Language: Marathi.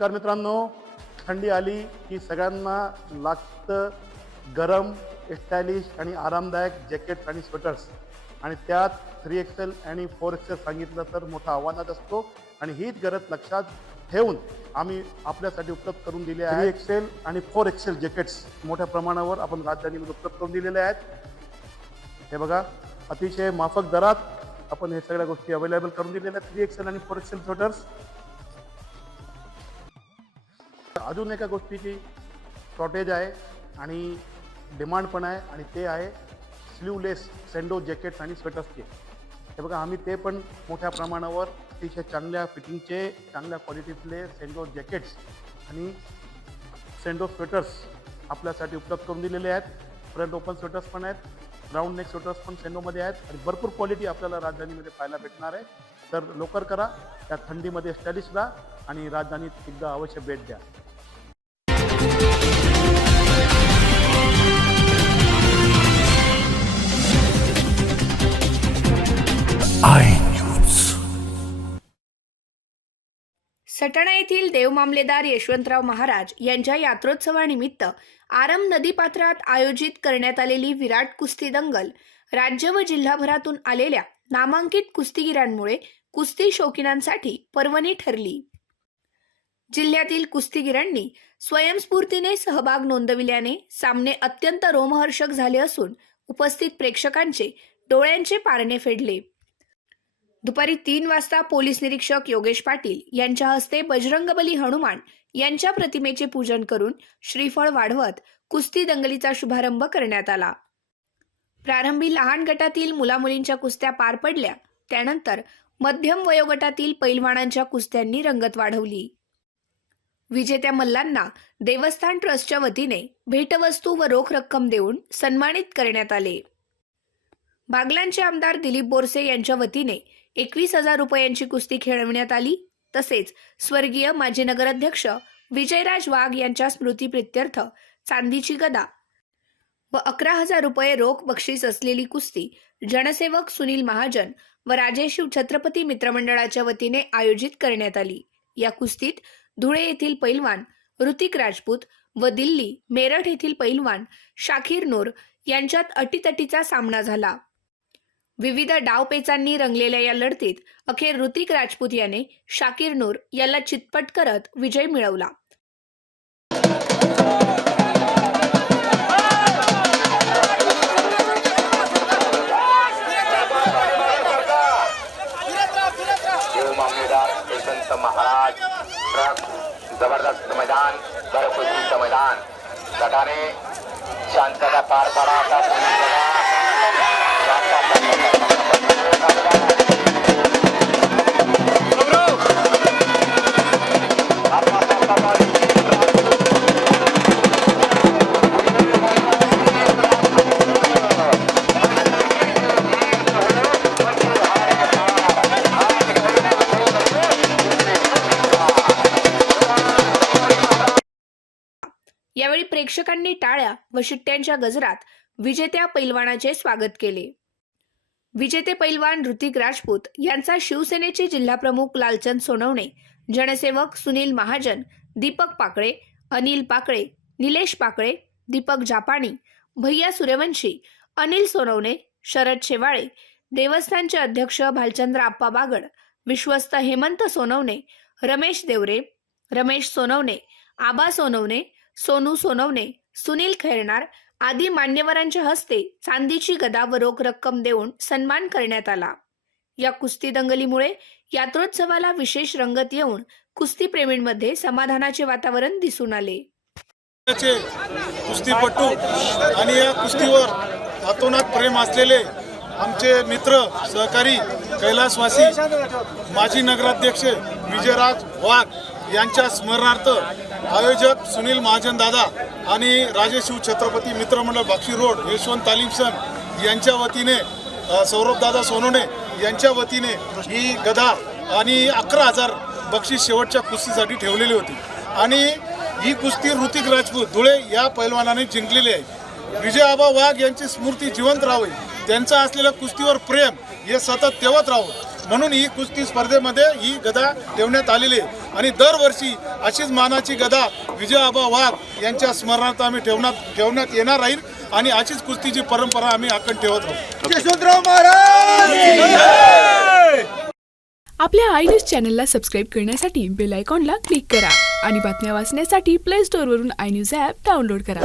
नमस्कार मित्रांनो, थंडी आली की सगळ्यांना लागतं गरम, स्टायलिश आणि आरामदायक जॅकेट्स आणि स्वेटर्स, आणि त्यात 3XL आणि 4XL सांगितलं तर मोठा आव्हानात असतो. आणि हीच गरज लक्षात ठेवून आम्ही आपल्यासाठी उपलब्ध करून दिले आहे 3XL आणि 4XL जॅकेट्स मोठ्या प्रमाणावर आपण राजधानीमध्ये उपलब्ध करून दिलेले आहेत. हे बघा, अतिशय माफक दरात आपण हे सगळ्या गोष्टी अवेलेबल करून दिलेल्या आहेत. 3XL आणि 4XL स्वेटर्स. अजून एका गोष्टीची शॉर्टेज आहे आणि डिमांड पण आहे, आणि ते आहे स्लीवलेस सेंडो जॅकेट्स आणि स्वेटर्सचे. हे बघा, आम्ही ते पण मोठ्या प्रमाणावर अतिशय चांगल्या फिटिंगचे, चांगल्या क्वालिटीतले सेंडो जॅकेट्स आणि सेंडो स्वेटर्स आपल्यासाठी उपलब्ध करून दिलेले आहेत. फ्रंट ओपन स्वेटर्स पण आहेत, राऊंड नेक स्वेटर्स पण सेंडोमध्ये आहेत, आणि भरपूर क्वालिटी आपल्याला राजधानीमध्ये पाहायला भेटणार आहे. तर लवकर करा, त्या थंडीमध्ये स्टायलिश राहा आणि राजधानीत एकदा अवश्य भेट द्या. सटाणा येथील देवमामलेदार यशवंतराव महाराज यांच्या यात्रोत्सवानिमित्त आरम नदीपात्रात आयोजित करण्यात आलेली विराट कुस्ती दंगल राज्य व जिल्हाभरातून आलेल्या नामांकित कुस्तीगिरांमुळे कुस्ती शौकीनांसाठी पर्वणी ठरली. जिल्ह्यातील कुस्तीगिरांनी स्वयंस्फूर्तीने सहभाग नोंदविल्याने सामने अत्यंत रोमहर्षक झाले असून उपस्थित प्रेक्षकांचे डोळ्यांचे पारणे फेडले. दुपारी 3 वाजता पोलीस निरीक्षक योगेश पाटील यांच्या हस्ते बजरंगबली हनुमान यांच्या प्रतिमेचे पूजन करून श्रीफळ वाढवत कुस्ती दंगलीचा शुभारंभ करण्यात आला. प्रारंभी लहान गटातील मुलामुलींच्या कुस्त्या पार पडल्या. त्यानंतर मध्यम वयोगटातील पैलवानांच्या कुस्त्यांनी रंगत वाढवली. विजेत्या मल्लांना देवस्थान ट्रस्टच्या वतीने भेटवस्तू व रोख रक्कम देऊन सन्मानित करण्यात आले. बागलांचे आमदार दिलीप बोरसे यांच्या वतीने 21,000 रुपयांची कुस्ती खेळवण्यात आली. तसेच स्वर्गीय माजी नगराध्यक्ष विजयराज वाघ यांच्या स्मृतीप्रित्यर्थ चांदीची गदा व 11,000 रुपये रोख बक्षीस असलेली कुस्ती जनसेवक सुनील महाजन व राजेशिव छत्रपती मित्रमंडळाच्या वतीने आयोजित करण्यात आली. या कुस्तीत धुळे येथील पैलवान ऋतिक राजपूत व दिल्ली मेरठ येथील पैलवान शाखीर नूर यांच्यात अटीतटीचा सामना झाला. विविध डावपेचांनी रंगलेल्या या लढतीत अखेर ऋतिक राजपूत याने शाकीर नूर याला चितपट करत विजय मिळवला. महाराज जबरदस्त मैदान, बरकुस्तीचं मैदान, सटाणे शांतता पार पडा. यावेळी प्रेक्षकांनी टाळ्या व शिट्ट्यांच्या गजरात विजेत्या पैलवानाचे स्वागत केले. विजेते पैलवान ऋतिक राजपूत यांचा शिवसेनेचे जिल्हाप्रमुख लालचंद सोनवणे, जनसेवक सुनील महाजन, दीपक पाकळे, अनिल पाकळे, निलेश पाकळे, दीपक जापाणी, भैया सूर्यवंशी, अनिल सोनवणे, शरद शेवाळे, देवस्थानचे अध्यक्ष भालचंद्र आप्पा बागड, विश्वस्त हेमंत सोनवणे, रमेश देवरे, रमेश सोनवणे, आबा सोनवणे, सोनू सोनवणे, सुनील खैरनार आदी मान्यवरांच्या हस्ते चांदीची गदा व रोख रक्कम देऊन सन्मान करण्यात आला. या कुस्ती दंगलीमुळे यात्रोत्सवाला विशेष रंगत येऊन कुस्तीप्रेमींमध्ये समाधानाचे वातावरण दिसून आले. कुस्तीपटू आणि या कुस्तीवर हातोनात प्रेम असलेले आमचे मित्र सहकारी कैलासवासी माजी नगराध्यक्ष विजयराज वाघ यांच्या स्मरणार्थ आयोजक सुनील महाजन दादा आणि राजेशिव छत्रपती मित्रमंडळ बाक्षी रोड यशवंत तालीम संघ यांच्या वतीने सौरभ दादा सोनवणे यांच्या वतीने ही गदा आणि 11,000 बक्षीस शेवटच्या कुस्तीसाठी ठेवलेली होती. आणि ही कुस्ती ऋतिक राजपूत धुळे या पैलवानाने जिंकलेली आहे. विजय आबा वाघ यांची स्मृती जिवंत राहावी, त्यांचं असलेलं कुस्तीवर प्रेम हे सतत तेवत राहावं म्हणून ही कुस्ती स्पर्धेमध्ये ही गदा ठेवण्यात आलेली आहे. आणि दरवर्षी अशीच मानाची गदा विजयाबा वाघ यांच्या स्मरणार्थ आम्ही ठेवण्यात येणार राहील आणि अशीच कुस्तीची परंपरा आम्ही अखंड ठेवत राहू. यशवंतराव महाराज. आपल्या आय न्यूज चॅनलला सबस्क्राईब करण्यासाठी बेल आयकॉनला क्लिक करा आणि बातम्या वाचण्यासाठी प्ले स्टोअरवरून आय न्यूज ॲप डाउनलोड करा.